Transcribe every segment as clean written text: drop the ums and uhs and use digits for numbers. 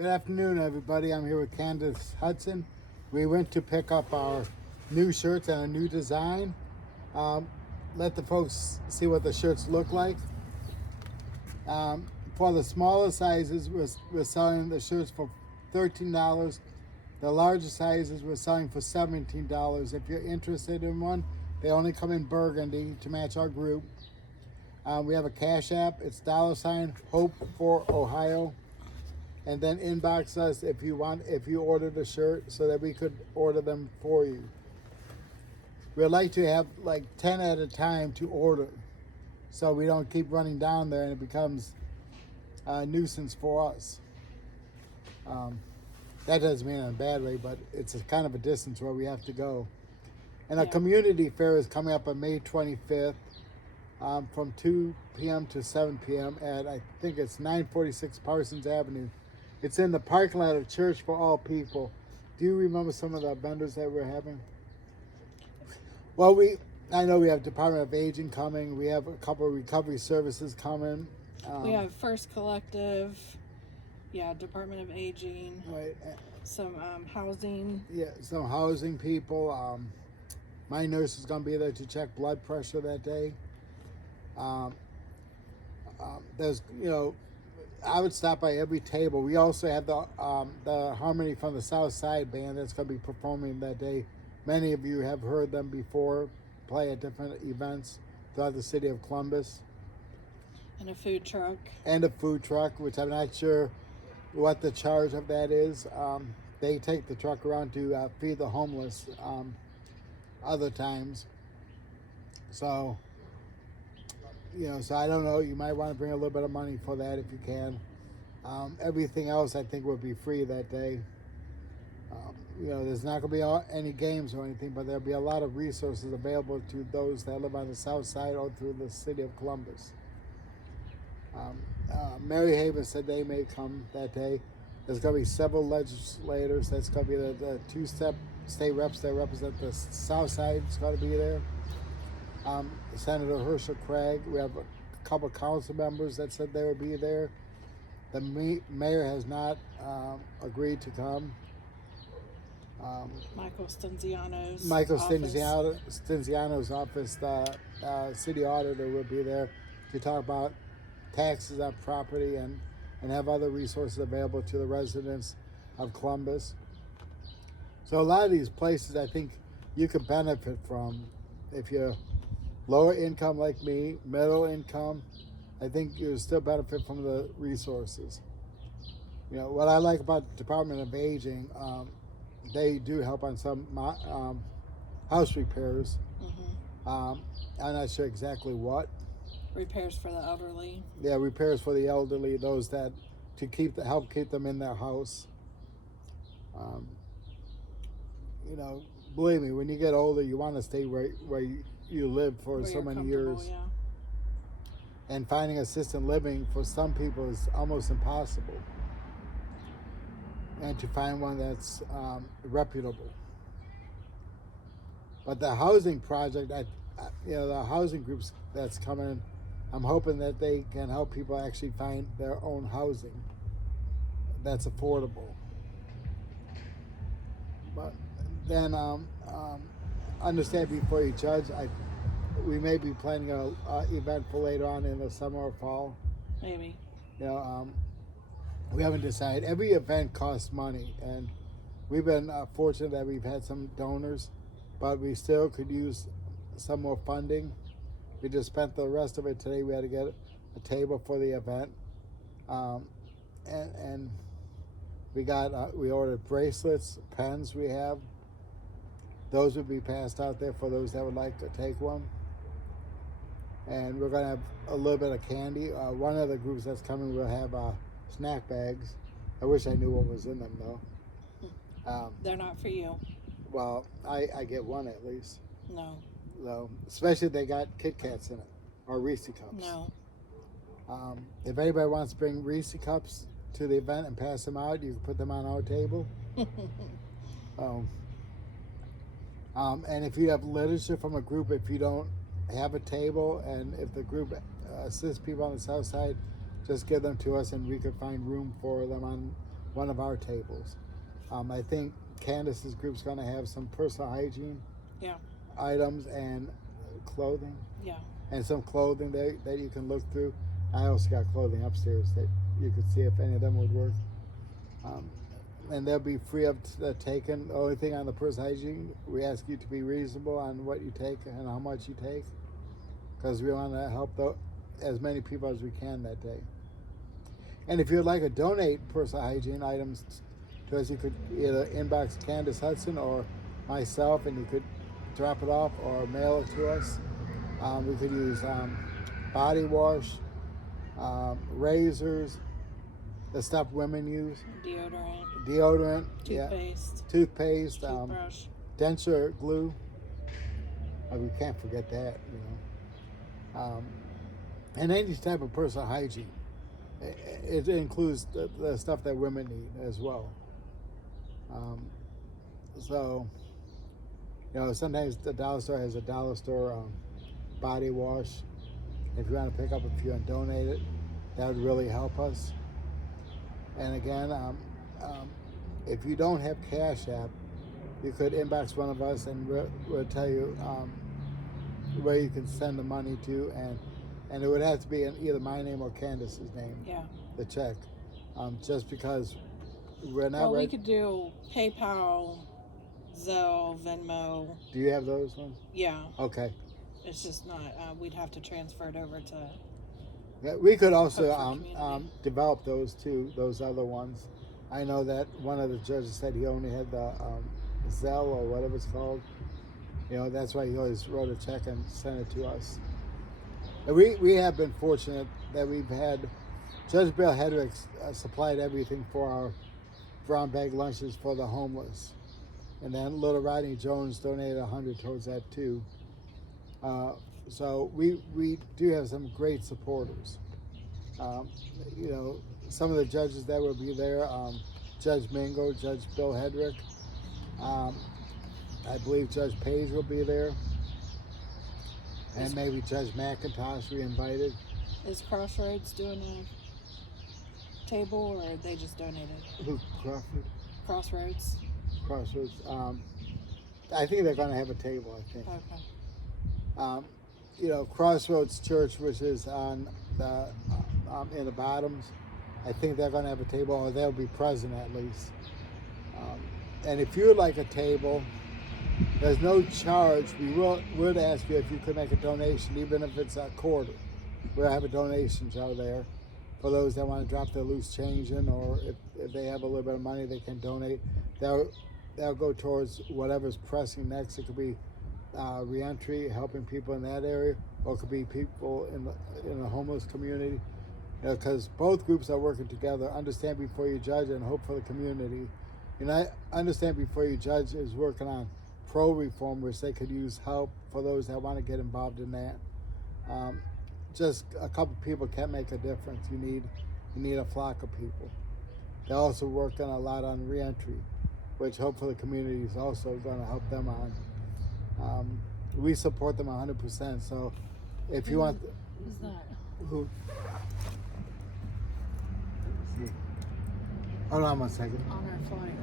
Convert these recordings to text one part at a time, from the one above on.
Good afternoon, everybody. I'm here with Candace Hudson. We went to pick up our new shirts and a new design. Let the folks see what the shirts look like. For the smaller sizes, we're selling the shirts for $13. The larger sizes we're selling for $17. If you're interested in one, they only come in burgundy to match our group. We have a Cash App. It's $Hope for Ohio. And then inbox us if you ordered a shirt so that we could order them for you. We'd like to have like 10 at a time to order so we don't keep running down there and it becomes a nuisance for us. That doesn't mean in a bad way, but it's a kind of a distance where we have to go. And a community fair is coming up on May 25th from 2 p.m. to 7 p.m. at, I think it's 946 Parsons Avenue. It's in the parking lot of Church for All People. Do you remember some of the vendors that we're having? Well, I know we have Department of Aging coming. We have a couple of recovery services coming. We have First Collective, Department of Aging, right. Some housing. Yeah, some housing people. My nurse is going to be there to check blood pressure that day. There's, I would stop by every table. We also have the Harmony from the Southside band that's going to be performing that day. Many of you have heard them before, play at different events throughout the city of Columbus. And a food truck. And a food truck, which I'm not sure what the charge of that is. They take the truck around to feed the homeless other times. So I don't know. You might want to bring a little bit of money for that if you can. Everything else, I think, will be free that day. There's not going to be any games or anything, but there'll be a lot of resources available to those that live on the south side or through the city of Columbus. Mary Haven said they may come that day. There's going to be several legislators. That's going to be the two-step state reps that represent the south side. It's going to be there. Senator Herschel Craig. We have a couple of council members that said they would be there. The mayor has not agreed to come. Michael Stinziano's office, the city auditor, will be there to talk about taxes on property and have other resources available to the residents of Columbus. So a lot of these places I think you could benefit from if you're lower income like me, middle income. I think you still benefit from the resources. What I like about the Department of Aging, they do help on some house repairs. I'm not sure exactly what. Repairs for the elderly. Yeah, repairs for the elderly, those that help keep them in their house. Believe me, when you get older, you want to stay where you live for so many years. Yeah. And finding assisted living for some people is almost impossible. And to find one that's reputable. But the housing project, the housing groups that's coming, I'm hoping that they can help people actually find their own housing that's affordable. But then understand before you judge. We may be planning an event for later on in the summer or fall. Maybe. We haven't decided. Every event costs money, and we've been fortunate that we've had some donors, but we still could use some more funding. We just spent the rest of it today. We had to get a table for the event, and we ordered bracelets, pens. We have those would be passed out there for those that would like to take one. And we're going to have a little bit of candy. One of the groups that's coming will have snack bags. I wish I knew what was in them, though. They're not for you. Well, I get one at least. No. So, especially if they got Kit Kats in it or Reese cups. No. If anybody wants to bring Reese cups to the event and pass them out, you can put them on our table. And if you have literature from a group, if you don't have a table, and if the group assists people on the south side, just give them to us and we could find room for them on one of our tables. I think Candace's group's going to have some personal hygiene Yeah. items and clothing, Yeah. and some clothing that you can look through. I also got clothing upstairs that you could see if any of them would work. And they'll be free of taken. The only thing on the personal hygiene, we ask you to be reasonable on what you take and how much you take, because we want to help as many people as we can that day. And if you'd like to donate personal hygiene items to us, you could either inbox Candace Hudson or myself, and you could drop it off or mail it to us. We could use body wash, razors, the stuff women use, deodorant, toothpaste, toothbrush, denture glue. We can't forget that, and any type of personal hygiene. It includes the stuff that women need as well. So, sometimes the dollar store has a dollar store body wash. If you want to pick up a few and donate it, that would really help us. And again, if you don't have Cash App, you could inbox one of us, and we'll tell you where you can send the money to, and it would have to be in either my name or Candace's name. Yeah. The check, just because we're not. Well, we could do PayPal, Zelle, Venmo. Do you have those ones? Yeah. Okay. It's just not. We'd have to transfer it over to. Yeah, we could also develop those too. Those other ones. I know that one of the judges said he only had the Zelle or whatever it's called. That's why he always wrote a check and sent it to us. And we have been fortunate that we've had Judge Bill Hedrick supplied everything for our brown bag lunches for the homeless, and then Little Rodney Jones donated $100 towards that too. So we do have some great supporters. Some of the judges that will be there, Judge Mingo, Judge Bill Hedrick, I believe Judge Page will be there, and maybe Judge McIntosh we invited. Is Crossroads doing a table, or they just donated? Who, Crawford? Crossroads. I think they're going to have a table, I think. Okay. Crossroads Church, which is on the in the Bottoms, I think they're going to have a table, or they'll be present at least. And if you would like a table, there's no charge. We would ask you if you could make a donation, even if it's a quarter. We'll have a donation jar there for those that want to drop their loose change in, or if they have a little bit of money they can donate. That'll go towards whatever's pressing next. It could be reentry, helping people in that area, or it could be people in the homeless community. Because both groups are working together. Understand Before You Judge and Hope for the Community. Understand Before You Judge is working on pro-reform, which they could use help for those that want to get involved in that. Just a couple people can't make a difference. You need a flock of people. They're also working a lot on reentry, which Hope for the Community is also going to help them on. We support them 100%. So if you want... Who's that? Who? Let's see. Hold on 1 second. On our flyer.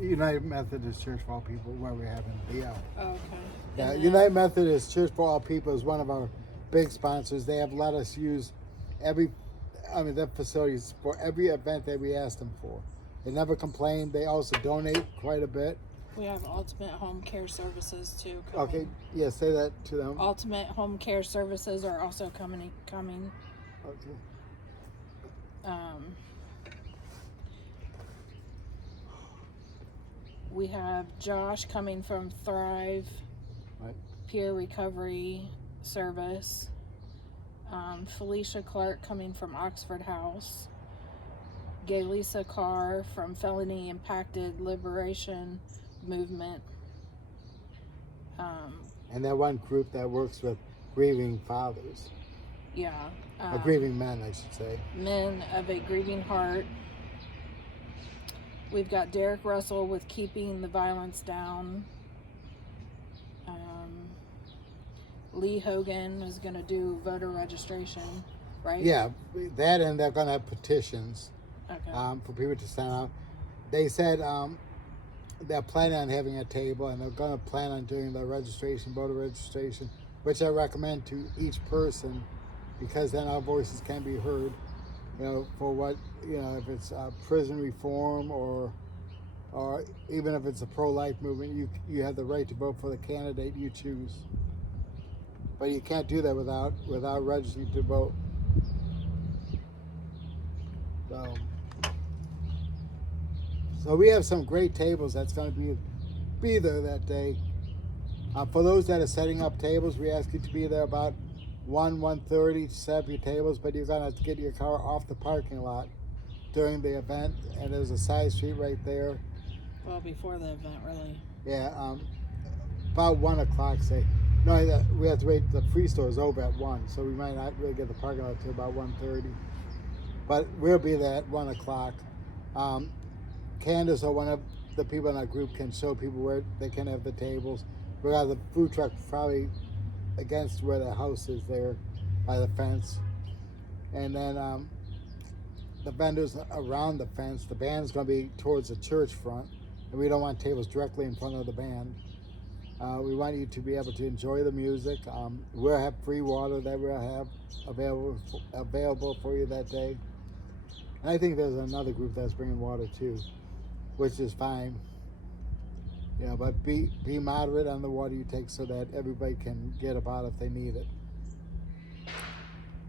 United Methodist Church for All People, where we're having the Oh, okay. Yeah, United Methodist Church for All People is one of our big sponsors. They have let us use their facilities for every event that we asked them for. They never complain. They also donate quite a bit. We have Ultimate Home Care Services too. Okay, yeah, say that to them. Ultimate Home Care Services are also coming. Okay. We have Josh coming from Thrive Right. Peer Recovery Service. Felicia Clark coming from Oxford House. Gaylisa Carr from Felony Impacted Liberation Movement. And that one group that works with grieving fathers. Yeah. Or grieving men, I should say. Men of a Grieving Heart. We've got Derek Russell with Keeping the Violence Down. Lee Hogan is going to do voter registration. right? Yeah, that, and they're gonna have petitions Okay. for people to sign out. They said they're planning on having a table, and they're gonna plan on doing the registration, voter registration, which I recommend to each person, because then our voices can be heard. You know, for what, you know, if it's prison reform or even if it's a pro-life movement, you have the right to vote for the candidate you choose. But you can't do that without registering to vote. So we have some great tables that's going to be there that day. For those that are setting up tables, we ask you to be there about 1:30 to set up your tables, but you're going to have to get your car off the parking lot during the event, and there's a side street right there. Well, before the event, really. Yeah, about 1 o'clock, say. No, we have to wait. The free store is over at 1, so we might not really get the parking lot till about 1:30. But we'll be there at 1 o'clock. Candace or one of the people in our group can show people where they can have the tables. We'll have the food truck probably against where the house is there by the fence. And then the vendors around the fence. The band's going to be towards the church front, and we don't want tables directly in front of the band. We want you to be able to enjoy the music. We'll have free water that we'll have available for you that day. And I think there's another group that's bringing water too, which is fine. You know, but be moderate on the water you take so that everybody can get a bottle if they need it.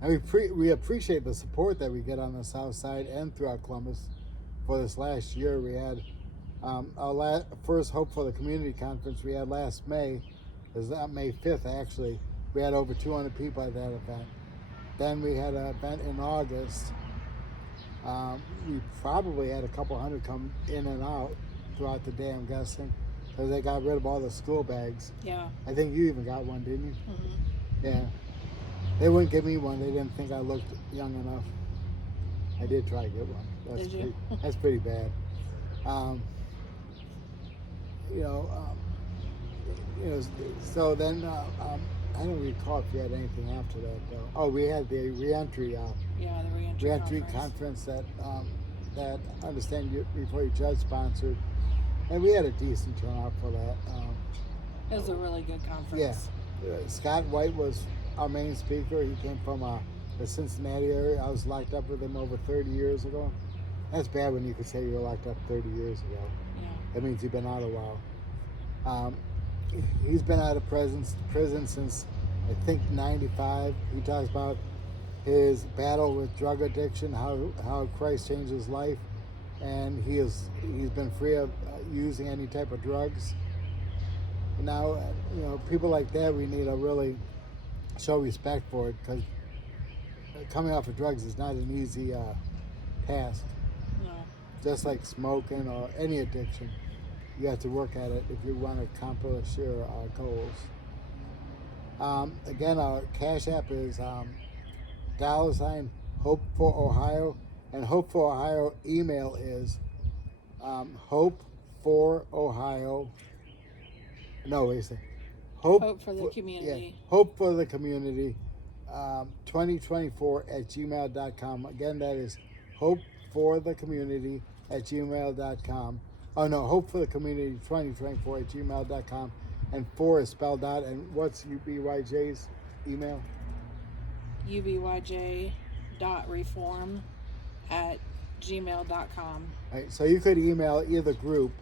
And we appreciate the support that we get on the south side and throughout Columbus. For this last year, we had our first Hope for the Community Conference we had last May. It was May 5th, actually. We had over 200 people at that event. Then we had an event in August. We probably had a couple hundred come in and out throughout the day, I'm guessing, because they got rid of all the school bags. Yeah. I think you even got one, didn't you? Mm-hmm. Yeah. They wouldn't give me one. They didn't think I looked young enough. I did try to get one. Did you? That's pretty bad. You know, so then I don't recall if you had anything after that, though. Oh, we had the reentry. Yeah, the reentry conference that I understand before you judge sponsored, and we had a decent turnout for that. It was a really good conference. Yeah, Scott White was our main speaker. He came from the Cincinnati area. I was locked up with him over 30 years ago. That's bad when you could say you were locked up 30 years ago. Yeah. That means you've been out a while. He's been out of prison since I think 95. He talks about his battle with drug addiction, how Christ changed his life, and he's been free of using any type of drugs. Now, you know, people like that, we need to really show respect for it, because coming off of drugs is not an easy task. No. Just like smoking or any addiction, you have to work at it if you want to accomplish your goals. Again, our Cash App is $ Hope for Ohio, and Hope for Ohio email is Hope for Ohio. No, wait a second. Hope for the community. Yeah, Hope for the Community 2024@gmail.com. Again, that is Hope for the Community @gmail.com. Oh no, Hope for the Community 2024@gmail.com. And 4 is spelled out. And what's UBYJ's email? ubyj.reform@gmail.com. Right, so you could email either group.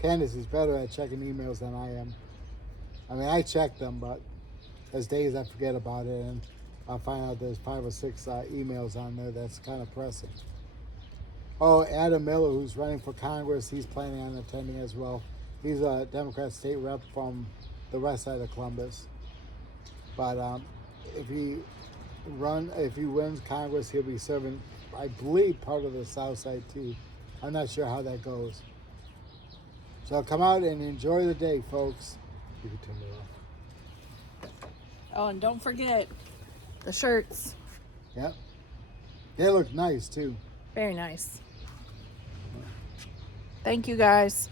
Candace is better at checking emails than I am. I mean, I check them, but there's days I forget about it, and I'll find out there's 5 or 6 emails on there that's kind of pressing. Oh, Adam Miller, who's running for Congress, he's planning on attending as well. He's a Democrat state rep from the west side of Columbus. But if he wins Congress, he'll be serving, I believe, part of the south side too. I'm not sure how that goes. So come out and enjoy the day, folks. You can turn it off. Oh, and don't forget the shirts. Yep. They look nice too. Very nice. Thank you, guys.